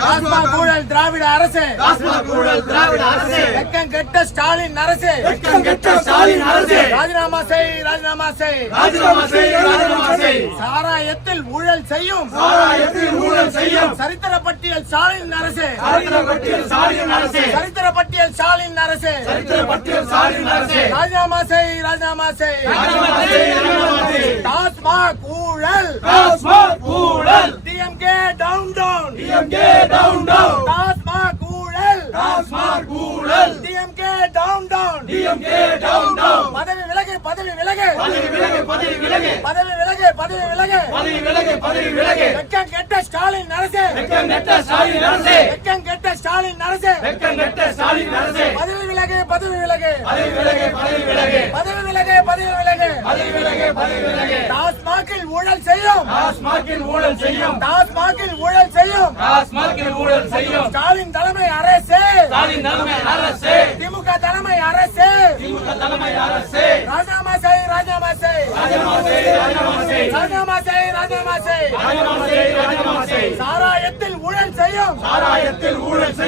டாஸ்மாக் ஊழல் திராவிட அரசு, வெக்கம் கெட்ட ஸ்டாலின் அரசு, ராஜினாமா செய், ராஜினாமா செய், சாராயத்தில் ஊழல் செய்யும் சரித்திர பட்டியல் ஸ்டாலின் அரசு, சரித்திர பட்டியல் ஸ்டாலின் அரசு, ராஜினாமா செய், ராஜினாமா செய், டாஸ்மாக் ஊழல், டிஎம்கே டவுன் டவுன், டாஸ்மாக் ஊழல், டிஎம்கே டவுன் டவுன், பதவி விலகு, பதவி விலகு, பதவி விலகு, பதவி விலகு, வெக்கம் கெட்ட ஸ்டாலின் அரசு, வெக்கம் கெட்ட ஸ்டாலின் அரசு, பதவி விலகு, பதவி விலகு, பதவி விலகு, டாஸ்மாகில் ஊழல் செய்யும், டாஸ்மாகில் ஊழல் செய்யும் ஸ்டாலின் தலைமை அரசு, திமுக தலைமை அரசு, ராஜினாமா செய், ராஜினாமா செய், ராஜினாமா செய், ராஜினாமா செய், சாராயத்தில் ஊழல் செய்யும்